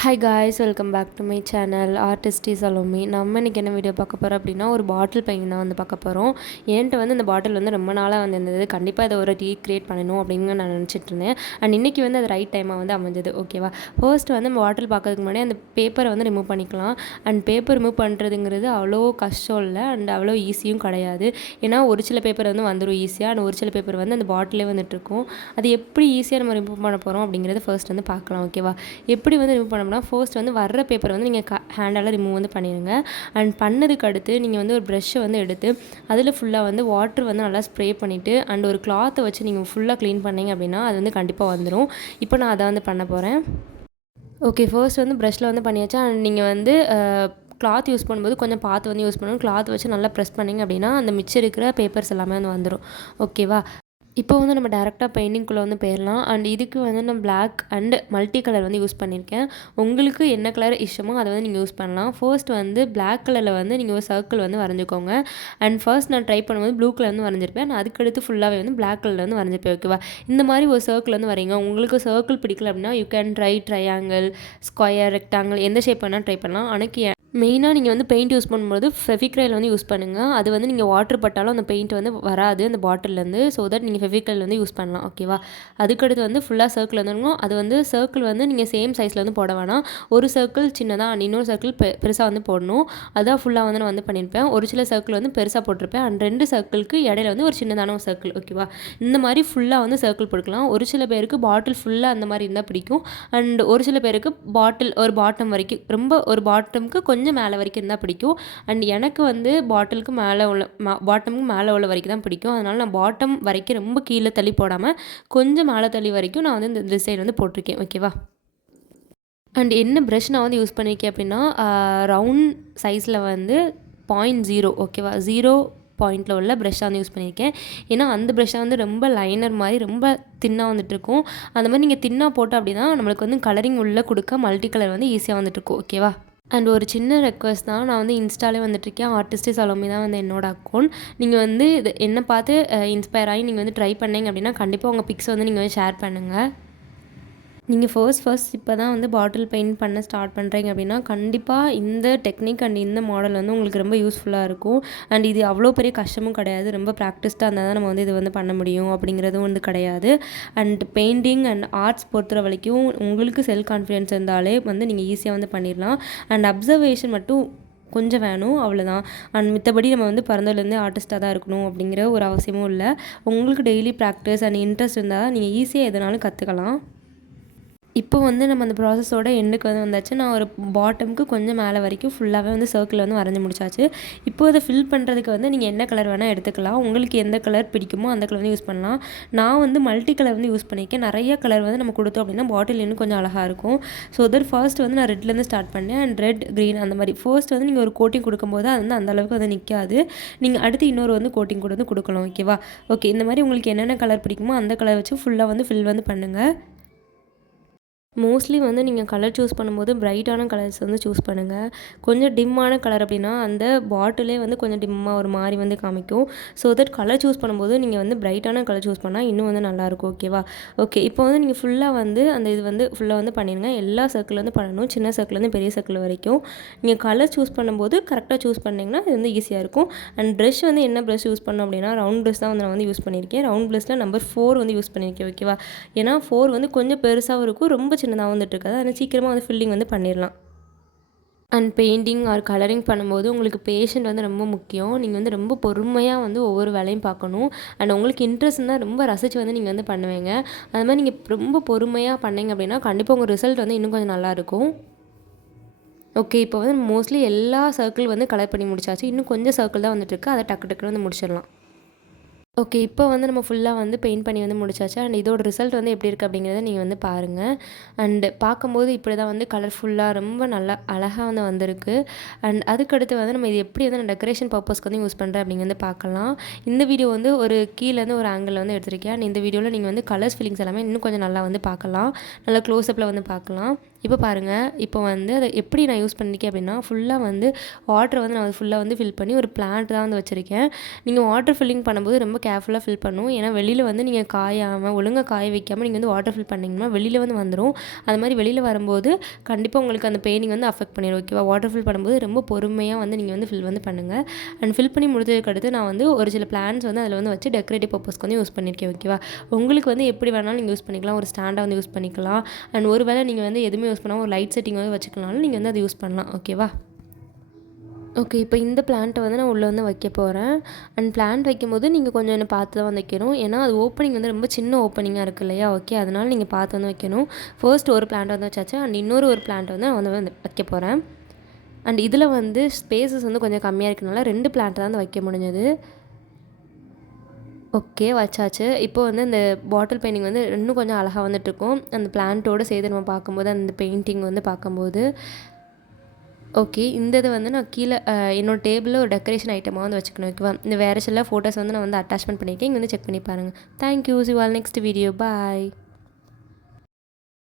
Hi guys, welcome back to my channel artisty Salomi. நம்ம இன்றைக்கி என்ன வீடியோ பார்க்க போகிறோம் அப்படின்னா, ஒரு பாட்டில் பெயிண்ட் தான் வந்து பார்க்க போகிறோம். என்கிட்ட வந்து இந்த பாட்டில் வந்து ரொம்ப நாளாக வந்து இருந்தது. கண்டிப்பாக இதை ஒரு ரீக்ரியேட் பண்ணணும் அப்படின்னு நான் நினச்சிட்டு இருந்தேன். அண்ட் இன்றைக்கி வந்து அது ரைட் டைமாக வந்து அமைஞ்சது. ஓகேவா, ஃபர்ஸ்ட் வந்து நம்ம பாட்டில் பார்க்கறதுக்கு முன்னாடி அந்த பேப்பரை வந்து ரிமூவ் பண்ணிக்கலாம். அண்ட் பேப்பர் ரிமூவ் பண்ணுறதுங்கிறது அவ்வளோ கஷ்டம் இல்லை, அண்ட் அவ்வளோ ஈஸியும் கிடையாது. ஏன்னா ஒரு சில பேப்பர் வந்து வந்துடும் ஈஸியாக, அண்ட் ஒரு சில பேப்பர் வந்து அந்த பாட்டிலே வந்துட்டுருக்கும். அது எப்படி ஈஸியாக நம்ம ரிமூவ் பண்ண போகிறோம் அப்படிங்கிறது ஃபர்ஸ்ட் வந்து பார்க்கலாம். ஓகேவா, எப்படி வந்து ரிமூவ் பண்ணோம்னா, ஃபர்ஸ்ட் வந்து வர்ற பேப்பரை வந்து நீங்கள் ஹேண்டால் ரிமூவ் வந்து பண்ணிடுங்க. அண்ட் பண்ணதுக்கு அடுத்து நீங்கள் வந்து ஒரு ப்ரெஷ்ஷை வந்து எடுத்து அதில் ஃபுல்லாக வந்து வாட்டர் வந்து நல்லா ஸ்ப்ரே பண்ணிவிட்டு அண்ட் ஒரு கிளாத்தை வச்சு நீங்கள் ஃபுல்லாக க்ளீன் பண்ணிங்க அப்படின்னா அது வந்து கண்டிப்பாக வந்துடும். இப்போ நான் அதை வந்து பண்ண போகிறேன். ஓகே, ஃபர்ஸ்ட் வந்து ப்ரெஷ்ஷில் வந்து பண்ணியாச்சு. அண்ட் நீங்கள் வந்து கிளாத் யூஸ் பண்ணும்போது கொஞ்சம் பார்த்து வந்து யூஸ் பண்ணணும். கிளாத் வச்சு நல்லா ப்ரெஸ் பண்ணிங்க அப்படின்னா அந்த மிச்சம் இருக்கிற பேப்பர்ஸ் எல்லாமே வந்து வந்துடும். ஓகேவா, இப்போ வந்து நம்ம டேரெக்டாக பெயிண்டிங்குள்ளே வந்து போயிடலாம். அண்ட் இதுக்கு வந்து நான் பிளாக் அண்ட் மல்டி கலர் வந்து யூஸ் பண்ணியிருக்கேன். உங்களுக்கு என்ன கலர் இஷ்டமோ அதை வந்து நீங்கள் யூஸ் பண்ணலாம். ஃபர்ஸ்ட் வந்து பிளாக் கலரில் வந்து நீங்கள் ஒரு சர்க்கிள் வந்து வரைஞ்சிக்கோங்க. அண்ட் ஃபர்ஸ்ட் நான் ட்ரை பண்ணும்போது ப்ளூ கலர் வந்து வரைஞ்சிருப்பேன். நான் அதுக்கடுத்து ஃபுல்லாகவே வந்து பிளாக் கலரில் வந்து வரைஞ்சிருப்பேன். ஓகேவா, இந்த மாதிரி ஒரு சர்க்கிள் வந்து வரைங்க. உங்களுக்கு சர்க்கிள் பிடிக்கல அப்படின்னா you can try triangle, square, rectangle, எந்த ஷேப் வேணால் ட்ரை பண்ணலாம். ஆனால் மெயினாக நீங்கள் வந்து பெயிண்ட் யூஸ் பண்ணும்போது ஃபெவிக்ரைல் வந்து யூஸ் பண்ணுங்கள். அது வந்து நீங்கள் வாட்டர் பட்டாலும் அந்த பெயிண்ட் வந்து வராது அந்த பாட்டிலேருந்து. ஸோ தட் நீங்கள் ஃபெவிக்ரைல் வந்து யூஸ் பண்ணலாம். ஓகேவா, அதுக்கடுத்து வந்து ஃபுல்லாக சர்க்கிள் வந்துடணும். அது வந்து சர்க்கிள் வந்து நீங்கள் சேம் சைஸில் வந்து போட வேணாம். ஒரு சர்க்கிள் சின்னதாக அண்ட் இன்னொரு சர்க்கிள் பெருசாக வந்து போடணும். அதான் ஃபுல்லாக வந்து நான் வந்து பண்ணியிருப்பேன். ஒரு சில சர்க்கிள் வந்து பெருசாக போட்டிருப்பேன். அண்ட் 2 சர்க்கிளுக்கு இடையில வந்து ஒரு சின்னதான ஒரு சர்க்கிள். ஓகேவா, இந்த மாதிரி ஃபுல்லாக வந்து சர்க்கிள் போட்டுக்கலாம். ஒரு சில பேருக்கு பாட்டில் ஃபுல்லாக அந்த மாதிரி இருந்தால் பிடிக்கும். அண்ட் ஒரு சில பேருக்கு பாட்டில் ஒரு பாட்டம் வரைக்கும், ரொம்ப ஒரு பாட்டமுக்கு கொஞ்சம் மேலே வரைக்கும் இருந்தால் பிடிக்கும். அண்ட் எனக்கு வந்து பாட்டிலுக்கு மேலே உள்ள பாட்டமுக்கு மேலே உள்ள வரைக்கும் தான் பிடிக்கும். அதனால் நான் பாட்டம் வரைக்கும் ரொம்ப கீழே தள்ளி போடாமல் கொஞ்சம் மேலே தள்ளி வரைக்கும் நான் வந்து இந்த டிசைன் வந்து போட்டிருக்கேன். ஓகேவா, அண்ட் என்ன ப்ரஷ் நான் வந்து யூஸ் பண்ணியிருக்கேன் அப்படின்னா ரவுண்ட் சைஸில் வந்து 0.0. ஓகேவா, 0 பாயிண்டில் உள்ள ப்ரெஷ்ஷாக வந்து யூஸ் பண்ணியிருக்கேன். ஏன்னா அந்த ப்ரெஷ்ஷாக வந்து ரொம்ப லைனர் மாதிரி ரொம்ப தின்னாக வந்துட்டுருக்கும். அந்த மாதிரி நீங்கள் தின்னாக போட்டோம் அப்படின்னா நம்மளுக்கு வந்து கலரிங் உள்ளே கொடுக்க மல்டி கலர் வந்து ஈஸியாக வந்துட்டுருக்கும். ஓகேவா, அண்ட் ஒரு சின்ன ரெக்வஸ்ட் தான், நான் வந்து இன்ஸ்டாலே வந்துட்டுருக்கேன். ஆர்டிஸ்டி சலோமி தான் வந்து என்னோடய அக்கௌண்ட். நீங்கள் வந்து இது என்னை பார்த்து இன்ஸ்பயர் ஆகி நீங்கள் வந்து ட்ரை பண்ணிங்க அப்படின்னா கண்டிப்பாக உங்கள் பிக்ஸ் வந்து நீங்கள் வந்து ஷேர் பண்ணுங்கள். நீங்கள் ஃபர்ஸ்ட் இப்போ தான் வந்து பாட்டில் பெயிண்ட் பண்ண ஸ்டார்ட் பண்ணுறீங்க அப்படின்னா கண்டிப்பாக இந்த டெக்னிக் அண்ட் இந்த மாடல் வந்து உங்களுக்கு ரொம்ப யூஸ்ஃபுல்லாக இருக்கும். அண்ட் இது அவ்வளோ பெரிய கஷ்டமும் கிடையாது. ரொம்ப ப்ராக்டிஸ்டாக இருந்தால் தான் நம்ம வந்து இது வந்து பண்ண முடியும் அப்படிங்கிறதும் வந்து கிடையாது. அண்ட் பெயிண்டிங் அண்ட் ஆர்ட்ஸ் பொறுத்த வரைக்கும் உங்களுக்கு செல்ஃப் கான்ஃபிடென்ஸ் இருந்தாலே வந்து நீங்கள் ஈஸியாக வந்து பண்ணிடலாம். அண்ட் அப்சர்வேஷன் மட்டும் கொஞ்சம் வேணும், அவ்வளோதான். அண்ட் மித்தபடி நம்ம வந்து பிறந்ததுலேருந்தே ஆர்டிஸ்ட்டாக தான் இருக்கணும் அப்படிங்கிற ஒரு அவசியமும் இல்லை. உங்களுக்கு டெய்லி ப்ராக்டிஸ் அண்ட் இன்ட்ரெஸ்ட் இருந்தால் நீங்கள் ஈஸியாக எதனாலும் கற்றுக்கலாம். இப்போ வந்து நம்ம அந்த ப்ராசஸோட எண்டுக்கு வந்து வந்தாச்சு. நான் ஒரு பாட்டமுக்கு கொஞ்சம் மேலே வரைக்கும் ஃபுல்லாகவே வந்து சர்க்கிள் வந்து வரைஞ்சி முடிச்சாச்சு. இப்போது அதை ஃபில் பண்ணுறதுக்கு வந்து நீங்கள் என்ன கலர் வேணால் எடுத்துக்கலாம். உங்களுக்கு எந்த கலர் பிடிக்குமோ அந்த கலர் வந்து யூஸ் பண்ணலாம். நான் வந்து மல்டி கலர் வந்து யூஸ் பண்ணியிருக்கேன். நிறைய கலர் வந்து நம்ம கொடுத்தோம் அப்படின்னா பாட்டில் இன்னும் கொஞ்சம் அழகாக இருக்கும். ஸோ தட் ஃபர்ஸ்ட் வந்து நான் ரெட்லேருந்து ஸ்டார்ட் பண்ணேன். அண்ட் ரெட், க்ரீன் அந்த மாதிரி ஃபர்ஸ்ட் வந்து நீங்கள் ஒரு கோட்டிங் கொடுக்கும்போது அது வந்து அந்தளவுக்கு வந்து நிற்காது. நீங்கள் அடுத்து இன்னொரு வந்து கோட்டிங் கூட வந்து கொடுக்கலாம். ஓகேவா, ஓகே, இந்த மாதிரி உங்களுக்கு என்னென்ன கலர் பிடிக்குமோ அந்த கலர் வச்சு ஃபுல்லாக வந்து ஃபில் வந்து பண்ணுங்கள். மோஸ்ட்லி வந்து நீங்கள் கலர் சூஸ் பண்ணும்போது பிரைட்டான கலர்ஸ் வந்து சூஸ் பண்ணுங்கள். கொஞ்சம் டிம்மான கலர் அப்படின்னா அந்த பாட்டிலே வந்து கொஞ்சம் டிம்மாக ஒரு மாதிரி வந்து காமிக்கும். ஸோ தட் கலர் சூஸ் பண்ணும்போது நீங்கள் வந்து பிரைட்டான கலர் சூஸ் பண்ணால் இன்னும் வந்து நல்லாயிருக்கும். ஓகேவா, ஓகே, இப்போ வந்து நீங்கள் ஃபுல்லாக வந்து அந்த இது வந்து ஃபுல்லாக வந்து பண்ணிடுங்க. எல்லா சர்க்கிள் வந்து பண்ணணும், சின்ன சர்க்கிள்லேருந்து பெரிய சர்க்கிள் வரைக்கும். நீங்கள் கலர் சூஸ் பண்ணும்போது கரெக்டாக சூஸ் பண்ணிங்கன்னா இது வந்து ஈஸியாக இருக்கும். அண்ட் ப்ரெஷ் வந்து என்ன ப்ரெஷ் யூஸ் பண்ணோம் அப்படின்னா ரவுண்ட் ப்ரெஷ் தான் வந்து நான் வந்து யூஸ் பண்ணியிருக்கேன். ரவுண்ட் ப்ரெஷ்ஷில் நம்பர் 4 வந்து யூஸ் பண்ணியிருக்கேன். ஓகேவா, ஏன்னா 4 வந்து கொஞ்சம் பெருசாகவும் இருக்கும், ரொம்ப சின்னதாக வந்துட்டு இருக்காது. அதனால் சீக்கிரமாக வந்து ஃபில்லிங் வந்து பண்ணிடலாம். அண்ட் பெயிண்டிங் ஆர் கலரிங் பண்ணும்போது உங்களுக்கு பேஷண்ட் வந்து ரொம்ப முக்கியம். நீங்கள் வந்து ரொம்ப பொறுமையாக வந்து ஒவ்வொரு வேலையும் பார்க்கணும். அண்ட் உங்களுக்கு இன்ட்ரெஸ்ட் இருந்தால் ரொம்ப ரசித்து வந்து நீங்கள் வந்து பண்ணுவீங்க. அது மாதிரி நீங்கள் ரொம்ப பொறுமையாக பண்ணிங்க அப்படின்னா கண்டிப்பாக உங்கள் ரிசல்ட் வந்து இன்னும் கொஞ்சம் நல்லாயிருக்கும். ஓகே, இப்போ வந்து மோஸ்ட்லி எல்லா சர்க்கிள் வந்து கலர் பண்ணி முடிச்சாச்சு. இன்னும் கொஞ்சம் சர்க்கிள் தான் வந்துட்டுருக்கு. அதை டக்கு டக்குன்னு வந்து முடிச்சிடலாம். ஓகே, இப்போ வந்து நம்ம ஃபுல்லாக வந்து பெயிண்ட் பண்ணி வந்து முடிச்சாச்சு. அண்ட் இதோட ரிசல்ட் வந்து எப்படி இருக்குது அப்படிங்கிறத நீங்கள் வந்து பாருங்கள். அண்ட் பார்க்கும்போது இப்படி தான் வந்து கலர்ஃபுல்லாக ரொம்ப நல்லா அழகாக வந்து வந்திருக்கு. அண்ட் அதுக்கடுத்து வந்து நம்ம இது எப்படி வந்து நான் டெக்கரேஷன் பர்பஸ்க்கு வந்து யூஸ் பண்ணுறேன் அப்படிங்கிறது பார்க்கலாம். இந்த வீடியோ வந்து ஒரு கீழேருந்து ஒரு ஆங்கிளில் வந்து எடுத்திருக்கேன். அண்ட் இந்த வீடியோவில் நீங்கள் வந்து கலர்ஸ் ஃபீலிங்ஸ் எல்லாமே இன்னும் கொஞ்சம் நல்லா வந்து பார்க்கலாம். நல்லா க்ளோஸ்அப்பில் வந்து பார்க்கலாம். இப்போ பாருங்கள், இப்போ வந்து அதை எப்படி நான் யூஸ் பண்ணியிருக்கேன் அப்படின்னா, ஃபுல்லாக வந்து வாட்டரை வந்து நான் ஃபுல்லாக வந்து ஃபில் பண்ணி ஒரு பிளான்ட் தான் வந்து வச்சுருக்கேன். நீங்கள் வாட்டர் ஃபில்லிங் பண்ணும்போது ரொம்ப கேர்ஃபுல்லாக ஃபில் பண்ணணும். ஏன்னா வெளியில் வந்து நீங்கள் காயாமல் ஒழுங்காக காய வைக்காமல் நீங்கள் வந்து வாட்டர் ஃபில் பண்ணிங்கன்னா வெளியில் வந்து வந்துடும். அது மாதிரி வெளியில் வரும்போது கண்டிப்பாக உங்களுக்கு அந்த பெயிண்டிங் வந்து அஃபெக்ட் பண்ணிடும். ஓகேவா? வாட்டர் ஃபில் பண்ணும்போது ரொம்ப பொறுமையாக வந்து நீங்கள் வந்து ஃபில் வந்து பண்ணுங்கள். அண்ட் ஃபில் பண்ணி முடிஞ்சதுக்கு அடுத்து நான் வந்து ஒரு சில பிளான்ட்ஸ் வந்து அதில் வந்து வச்சு டெக்கரேட்டிவ் பர்பஸ்க்கு வந்து யூஸ் பண்ணியிருக்கேன். ஓகேவா? உங்களுக்கு வந்து எப்படி வேணாலும் நீங்கள் யூஸ் பண்ணிக்கலாம். ஒரு ஸ்டாண்டை வந்து யூஸ் பண்ணிக்கலாம். அண்ட் ஒரு வேளை நீங்கள் வந்து எதுவுமே யூஸ் பண்ணாமல் ஒரு லைட் செட்டிங் வந்து வச்சுக்கலாம்னு நீங்கள் வந்து அதை யூஸ் பண்ணலாம். ஓகேவா? ஓகே. இப்போ இந்த பிளான்ட்டை வந்து நான் உள்ளே வந்து வைக்க போகிறேன். அண்ட் பிளான்ட் வைக்கும்போது நீங்கள் கொஞ்சம் என்ன பார்த்து தான் வந்து வைக்கணும். ஏன்னா அது ஓப்பனிங் வந்து ரொம்ப சின்ன ஓப்பனிங்காக இருக்குது இல்லையா? ஓகே. அதனால் நீங்கள் பார்த்து வந்து வைக்கணும். ஃபர்ஸ்ட் ஒரு பிளான்ட் வந்து வச்சாச்சு. அண்ட் இன்னொரு பிளான்ட் வந்து நான் வந்து வைக்க போகிறேன். அண்ட் இதில் வந்து ஸ்பேசஸ் வந்து கொஞ்சம் கம்மியாக இருக்கனால 2 பிளான்ட் தான் வந்து வைக்க முடிஞ்சது. ஓகே, வச்சாச்சு. இப்போ வந்து இந்த பாட்டில் பெயிண்டிங் வந்து இன்னும் கொஞ்சம் அழகாக வந்துட்டுருக்கும். அந்த பிளான்ட்டோடு சேர்த்து நம்ம பார்க்கும்போது அந்த பெயிண்டிங் வந்து பார்க்கும்போது ஓகே. இந்த இது வந்து நான் கீழே என்னோட டேபிளில் ஒரு டெக்கரேஷன் ஐட்டமாக வந்து வச்சுக்கணும். ஓகேவா? இந்த வேறு சில ஃபோட்டோஸ் வந்து நான் வந்து அட்டாச்மெண்ட் பண்ணியிருக்கேன். இங்கே வந்து செக் பண்ணி பாருங்கள். Thank you. C you all next video. Bye.